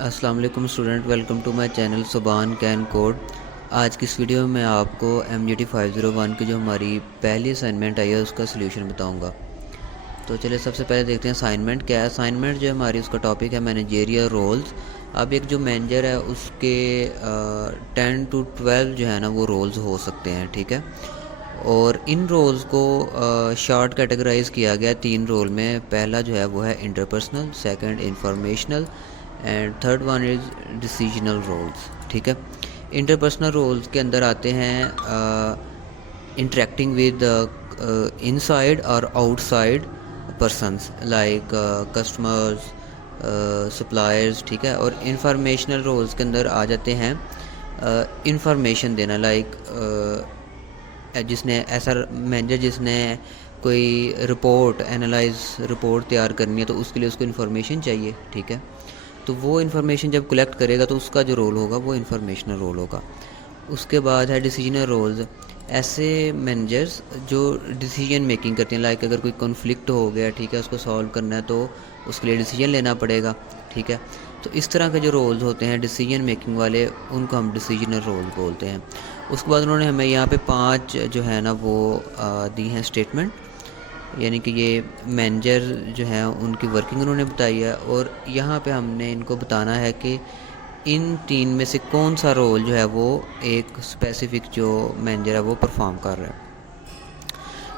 السلام علیکم student, welcome to my channel Subhan can code. آج کی اس ویڈیو میں آپ کو MGT 501 کی جو ہماری پہلی اسائنمنٹ آئی ہے اس کا سلیوشن بتاؤں گا۔ تو چلے سب سے پہلے دیکھتے ہیں اسائنمنٹ کیا ہے۔ اسائنمنٹ جو ہماری اس کا ٹاپک ہے مینیجیریل رولز۔ اب ایک جو مینیجر ہے اس کے 10 to 12 جو ہے نا وہ رولز ہو سکتے ہیں، ٹھیک ہے۔ اور ان رولز کو شارٹ کیٹیگرائز کیا گیا 3 رول میں۔ پہلا جو ہے وہ ہے interpersonal, second informational and third one is decisional roles, ٹھیک ہے۔ انٹرپرسنل رولز کے اندر آتے ہیں انٹریکٹنگ ود ان سائڈ اور outside persons like customers, suppliers, ٹھیک ہے۔ اور انفارمیشنل رولز کے اندر آ جاتے ہیں انفارمیشن دینا، لائک جس نے ایسا مینیجر جس نے کوئی رپورٹ رپورٹ تیار کرنی ہے تو اس کے لیے اس کو انفارمیشن چاہیے، ٹھیک ہے۔ تو وہ انفارمیشن جب کلیکٹ کرے گا تو اس کا جو رول ہوگا وہ انفارمیشنل رول ہوگا۔ اس کے بعد ہے ڈیسیجنل رولز، ایسے مینیجرز جو ڈیسیجن میکنگ کرتے ہیں، لائک اگر کوئی کنفلکٹ ہو گیا، ٹھیک ہے، اس کو سالو کرنا ہے تو اس کے لیے ڈیسیجن لینا پڑے گا، ٹھیک ہے۔ تو اس طرح کے جو رولز ہوتے ہیں ڈیسیجن میکنگ والے، ان کو ہم ڈیسیجنل رول بولتے ہیں۔ اس کے بعد انہوں نے ہمیں یہاں پہ 5 جو ہے نا وہ دی ہیں اسٹیٹمنٹ، یعنی کہ یہ مینیجر جو ہیں ان کی ورکنگ انہوں نے بتائی ہے، اور یہاں پہ ہم نے ان کو بتانا ہے کہ ان 3 میں سے کون سا رول جو ہے وہ ایک اسپیسیفک جو مینیجر ہے وہ پرفارم کر رہا ہے۔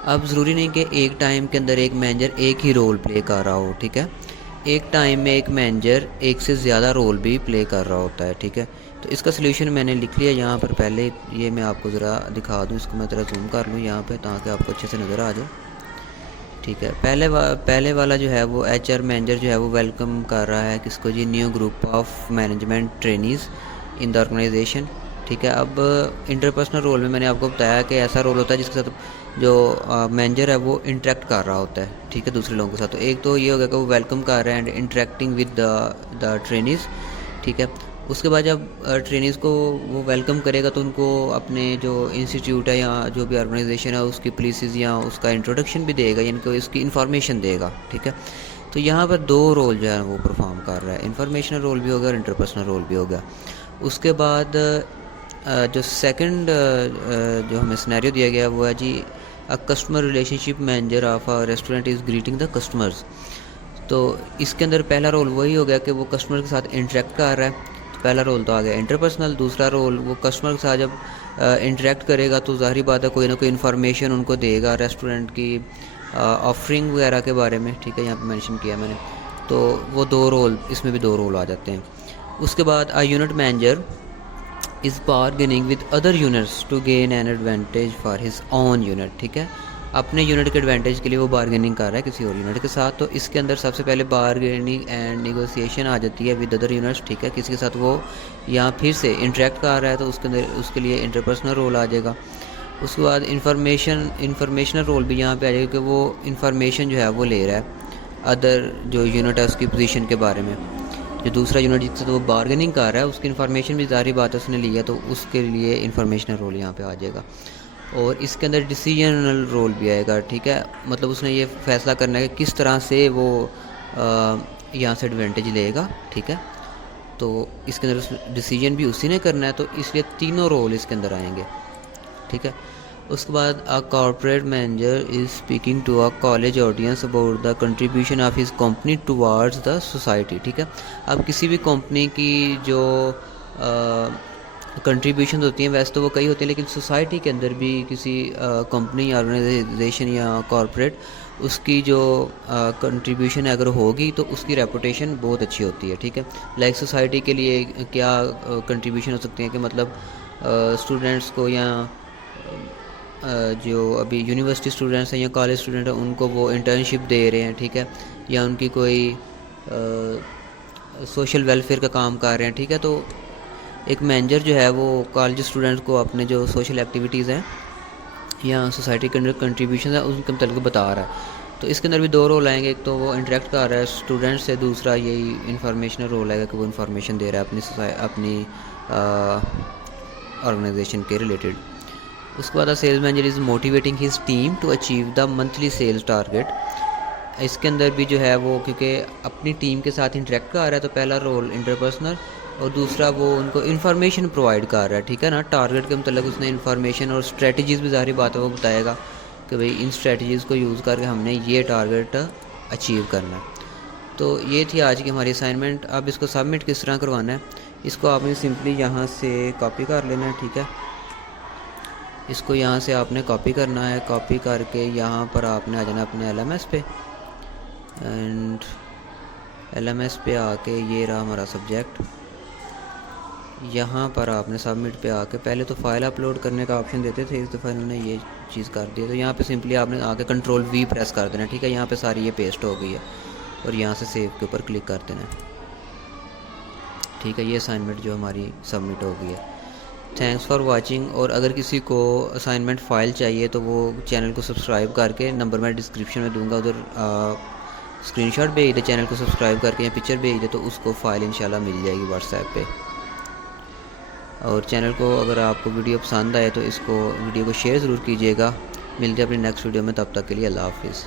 اب ضروری نہیں کہ ایک ٹائم کے اندر ایک مینیجر ایک ہی رول پلے کر رہا ہو، ٹھیک ہے۔ ایک ٹائم میں ایک مینیجر ایک سے زیادہ رول بھی پلے کر رہا ہوتا ہے، ٹھیک ہے۔ تو اس کا سلیوشن میں نے لکھ لیا یہاں پر، پہلے یہ میں آپ کو ذرا دکھا دوں، اس کو میں ذرا زوم کر لوں یہاں پہ تاکہ آپ کو اچھے سے نظر آ جائے، ٹھیک ہے۔ پہلے والا جو ہے وہ HR مینیجر جو ہے وہ ویلکم کر رہا ہے کس کو جی، new group of management trainees in the organization, ٹھیک ہے۔ اب انٹرپرسنل رول میں نے آپ کو بتایا کہ ایسا رول ہوتا ہے جس کے ساتھ جو مینیجر ہے وہ انٹریکٹ کر رہا ہوتا ہے، ٹھیک ہے، دوسرے لوگوں کے ساتھ۔ تو ایک تو یہ ہوگا کہ وہ ویلکم کر رہے ہیں and interacting with the trainees, ٹھیک ہے۔ اس کے بعد جب ٹرینیز کو وہ ویلکم کرے گا تو ان کو اپنے جو انسٹیٹیوٹ ہے یا جو بھی آرگنائزیشن ہے اس کی پالیسیز یا اس کا انٹروڈکشن بھی دے گا، یعنی کہ اس کی انفارمیشن دے گا، ٹھیک ہے۔ تو یہاں پر 2 رول جو ہے وہ پرفارم کر رہا ہے، انفارمیشنل رول بھی ہوگا اور انٹرپرسنل رول بھی ہوگا۔ اس کے بعد جو سیکنڈ جو ہمیں سینیریو دیا گیا وہ ہے جی، customer relationship manager of restaurant is greeting the customers. تو اس کے اندر پہلا رول وہی ہو گیا کہ وہ کسٹمر کے ساتھ انٹریکٹ کر رہا ہے، تو پہلا رول تو آ گیا انٹرپرسنل۔ دوسرا رول وہ کسٹمر کے ساتھ جب انٹریکٹ کرے گا تو ظاہری بات ہے کوئی نہ کوئی انفارمیشن ان کو دے گا ریسٹورینٹ کی آفرنگ وغیرہ کے بارے میں، ٹھیک ہے، یہاں پہ مینشن کیا میں نے۔ تو وہ 2 رول، اس میں بھی 2 رول آ جاتے ہیں۔ اس کے بعد unit manager is bargaining with other units to gain an advantage for his own unit, ٹھیک ہے۔ اپنے یونٹ کے ایڈوانٹیج کے لیے وہ بارگیننگ کر رہا ہے کسی اور یونٹ کے ساتھ۔ تو اس کے اندر سب سے پہلے بارگیننگ اینڈ نیگوسیشن آ جاتی ہے ود ادر یونٹس، ٹھیک ہے، کسی کے ساتھ وہ یہاں پھر سے انٹریکٹ کر رہا ہے تو اس کے اندر اس کے لیے انٹرپرسنل رول آ جائے گا۔ اس کے بعد انفارمیشنل رول بھی یہاں پہ آ جائے گا کہ وہ انفارمیشن جو ہے وہ لے رہا ہے ادر جو یونٹ ہے اس کی پوزیشن کے بارے میں۔ جو دوسرا یونٹ جس سے وہ بارگیننگ کر رہا ہے اس کی انفارمیشن بھی ظاہری بات ہے اس نے لی ہے، تو اس کے لیے انفارمیشنل رول یہاں پہ آ جائے گا۔ اور اس کے اندر ڈیسیجنل رول بھی آئے گا، ٹھیک ہے، مطلب اس نے یہ فیصلہ کرنا ہے کہ کس طرح سے وہ یہاں سے ایڈوانٹیج لے گا، ٹھیک ہے۔ تو اس کے اندر ڈیسیجن بھی اسی نے کرنا ہے، تو اس لیے 3 رول اس کے اندر آئیں گے، ٹھیک ہے۔ اس کے بعد corporate manager is speaking to college audience about the contribution of his company towards the society, ٹھیک ہے۔ اب کسی بھی کمپنی کی جو کنٹریبیوشن ہوتی ہیں ویسے تو وہ کئی ہوتی ہیں، لیکن سوسائٹی کے اندر بھی کسی کمپنی یا آرگنائزیشن یا کارپوریٹ اس کی جو کنٹریبیوشن اگر ہوگی تو اس کی ریپوٹیشن بہت اچھی ہوتی ہے، ٹھیک ہے۔ لائک سوسائٹی کے لیے کیا کنٹریبیوشن ہو سکتی ہیں کہ مطلب اسٹوڈنٹس کو یا جو ابھی یونیورسٹی اسٹوڈنٹس ہیں یا کالج اسٹوڈنٹ ہیں ان کو وہ انٹرنشپ دے رہے ہیں، ٹھیک ہے، یا ان کی کوئی سوشل ویلفیئر کا کام کر رہے ہیں، ٹھیک ہے۔ تو ایک مینیجر جو ہے وہ کالج اسٹوڈنٹس کو اپنے جو سوشل ایکٹیویٹیز ہیں یا سوسائٹی کے اندر کنٹریبیوشن ہے ان کے متعلق بتا رہا ہے۔ تو اس کے اندر بھی 2 رول آئیں گے، ایک تو وہ انٹریکٹ کر رہا ہے اسٹوڈنٹ سے، دوسرا یہی انفارمیشنل رول آئے گا کہ وہ انفارمیشن دے رہا ہے اپنی آرگنائزیشن کے ریلیٹڈ۔ اس کے بعد sales manager is motivating his team to achieve the monthly sales target. اس کے اندر بھی جو ہے وہ کیونکہ اپنی ٹیم کے ساتھ انٹریکٹ کر رہا ہے تو پہلا رول انٹرپرسنل، اور دوسرا وہ ان کو انفارمیشن پرووائڈ کر رہا ہے، ٹھیک ہے نا، ٹارگیٹ کے متعلق اس نے انفارمیشن اور اسٹریٹجیز بھی ظاہری بات ہے وہ بتائے گا کہ بھئی ان اسٹریٹجیز کو یوز کر کے ہم نے یہ ٹارگیٹ اچیو کرنا ہے۔ تو یہ تھی آج کی ہماری اسائنمنٹ۔ اب اس کو سبمٹ کس طرح کروانا ہے، اس کو آپ نے سمپلی یہاں سے کاپی کر لینا ہے، ٹھیک ہے، اس کو یہاں سے آپ نے کاپی کرنا ہے، کاپی کر کے یہاں پر آپ نے آ جانا اپنے ایل ایم ایس پہ، اینڈ ایل ایم ایس پہ آ کے یہ رہا ہمارا سبجیکٹ، یہاں پر آپ نے سبمٹ پہ آ کے پہلے تو فائل اپلوڈ کرنے کا آپشن دیتے تھے، اس دفعہ انہوں نے یہ چیز کر دی ہے، تو یہاں پہ سمپلی آپ نے آ کے کنٹرول وی پریس کر دینا، ٹھیک ہے، یہاں پہ ساری یہ پیسٹ ہو گئی ہے، اور یہاں سے سیو کے اوپر کلک کر دینا، ٹھیک ہے، یہ اسائنمنٹ جو ہماری سبمٹ ہو گئی ہے۔ تھینکس فار واچنگ، اور اگر کسی کو اسائنمنٹ فائل چاہیے تو وہ چینل کو سبسکرائب کر کے، نمبر میں ڈسکرپشن میں دوں گا، ادھر اسکرین شاٹ بھیج دے، چینل کو سبسکرائب کر کے یا پکچر بھیج دے تو اس کو فائل انشاءاللہ مل جائے گی واٹس ایپ پہ۔ اور چینل کو اگر آپ کو ویڈیو پسند آئے تو اس کو ویڈیو کو شیئر ضرور کیجیے گا۔ ملتے ہیں اپنی نیکسٹ ویڈیو میں، تب تک کے لیے اللہ حافظ۔